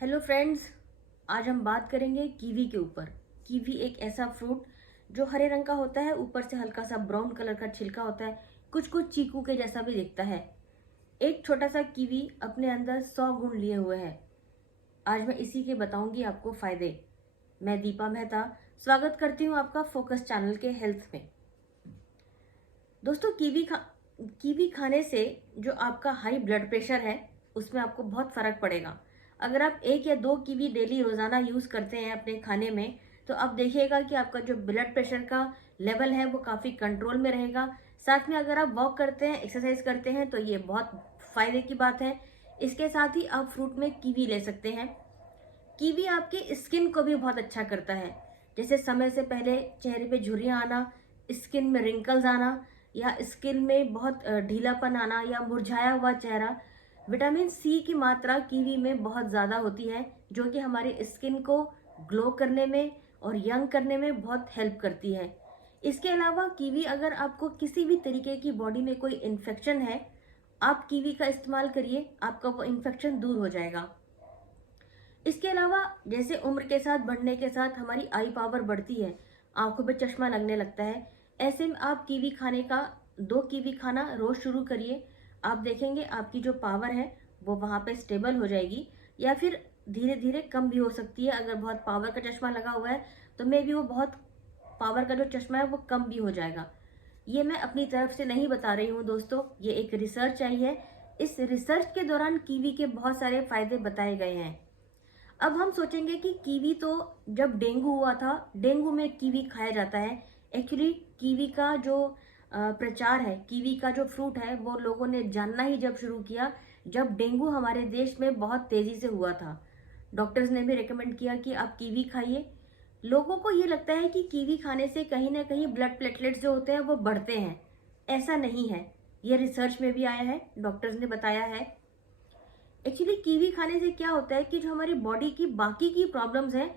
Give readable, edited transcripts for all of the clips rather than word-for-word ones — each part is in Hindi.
हेलो फ्रेंड्स, आज हम बात करेंगे कीवी के ऊपर। कीवी एक ऐसा फ्रूट जो हरे रंग का होता है, ऊपर से हल्का सा ब्राउन कलर का छिलका होता है, कुछ कुछ चीकू के जैसा भी दिखता है। एक छोटा सा कीवी अपने अंदर 100 गुण लिए हुए है। आज मैं इसी के बताऊंगी आपको फायदे। मैं दीपा मेहता स्वागत करती हूँ आपका फोकस चैनल के हेल्थ में। दोस्तों, कीवी खाने से जो आपका हाई ब्लड प्रेशर है उसमें आपको बहुत फर्क पड़ेगा। अगर आप 1 या 2 कीवी डेली रोजाना यूज करते हैं अपने खाने में, तो आप देखिएगा कि आपका जो ब्लड प्रेशर का लेवल है वो काफी कंट्रोल में रहेगा। साथ में अगर आप वॉक करते हैं, एक्सरसाइज करते हैं, तो ये बहुत फायदे की बात है। इसके साथ ही आप फ्रूट में कीवी ले सकते हैं। कीवी आपके स्किन को भी बहुत अच्छा करता है। जैसे समय से पहले चेहरे पे झुर्रियां आना, स्किन में रिंकल्स आना, या स्किन में बहुत ढीलापन आना, या मुरझाया हुआ चेहरा। विटामिन सी की मात्रा कीवी में बहुत ज़्यादा होती है, जो कि हमारी स्किन को ग्लो करने में और यंग करने में बहुत हेल्प करती है। इसके अलावा कीवी, अगर आपको किसी भी तरीके की बॉडी में कोई इन्फेक्शन है, आप कीवी का इस्तेमाल करिए, आपका वो इन्फेक्शन दूर हो जाएगा। इसके अलावा जैसे उम्र के साथ बढ़ने के साथ हमारी आई पावर बढ़ती है, आंखों पे चश्मा लगने लगता है, ऐसे में आप कीवी खाने का 2 कीवी खाना रोज शुरू करिए। आप देखेंगे आपकी जो पावर है वो वहां पे स्टेबल हो जाएगी, या फिर धीरे धीरे कम भी हो सकती है। अगर बहुत पावर का चश्मा लगा हुआ है तो मे भी वो बहुत पावर का जो चश्मा है वो कम भी हो जाएगा। ये मैं अपनी तरफ से नहीं बता रही हूँ दोस्तों, ये एक रिसर्च आई है। इस रिसर्च के दौरान कीवी के बहुत सारे फायदे बताए गए हैं। अब हम सोचेंगे कि कीवी तो जब डेंगू हुआ था, डेंगू में कीवी खाया जाता है। एक्चुअली कीवी का जो प्रचार है, कीवी का जो फ्रूट है, वो लोगों ने जानना ही जब शुरू किया जब डेंगू हमारे देश में बहुत तेजी से हुआ था। डॉक्टर्स ने भी रिकमेंड किया कि आप कीवी खाइए। लोगों को ये लगता है कि कीवी खाने से कहीं ना कहीं ब्लड प्लेटलेट्स जो होते हैं वो बढ़ते हैं। ऐसा नहीं है, ये रिसर्च में भी आया है, डॉक्टर्स ने बताया है। एक्चुअली कीवी खाने से क्या होता है कि जो हमारी बॉडी की बाकी की प्रॉब्लम्स हैं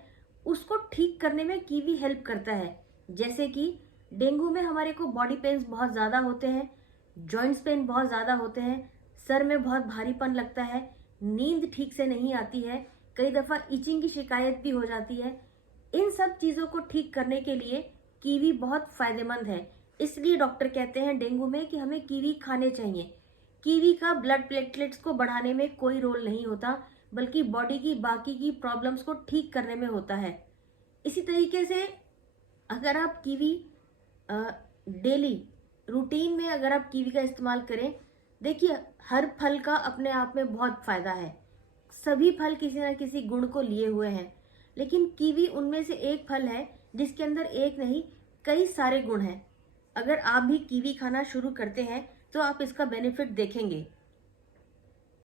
उसको ठीक करने में कीवी हेल्प करता है। जैसे कि डेंगू में हमारे को बॉडी पेन्स बहुत ज़्यादा होते हैं, जॉइंट्स पेन बहुत ज़्यादा होते हैं, सर में बहुत भारीपन लगता है, नींद ठीक से नहीं आती है, कई दफ़ा इचिंग की शिकायत भी हो जाती है। इन सब चीज़ों को ठीक करने के लिए कीवी बहुत फायदेमंद है। इसलिए डॉक्टर कहते हैं डेंगू में कि हमें कीवी खाने चाहिए। कीवी का ब्लड प्लेटलेट्स को बढ़ाने में कोई रोल नहीं होता, बल्कि बॉडी की बाकी की प्रॉब्लम्स को ठीक करने में होता है। इसी तरीके से अगर आप कीवी डेली रूटीन में अगर आप कीवी का इस्तेमाल करें, देखिए हर फल का अपने आप में बहुत फायदा है। सभी फल किसी न किसी गुण को लिए हुए हैं, लेकिन कीवी उनमें से एक फल है जिसके अंदर एक नहीं कई सारे गुण हैं। अगर आप भी कीवी खाना शुरू करते हैं तो आप इसका बेनिफिट देखेंगे।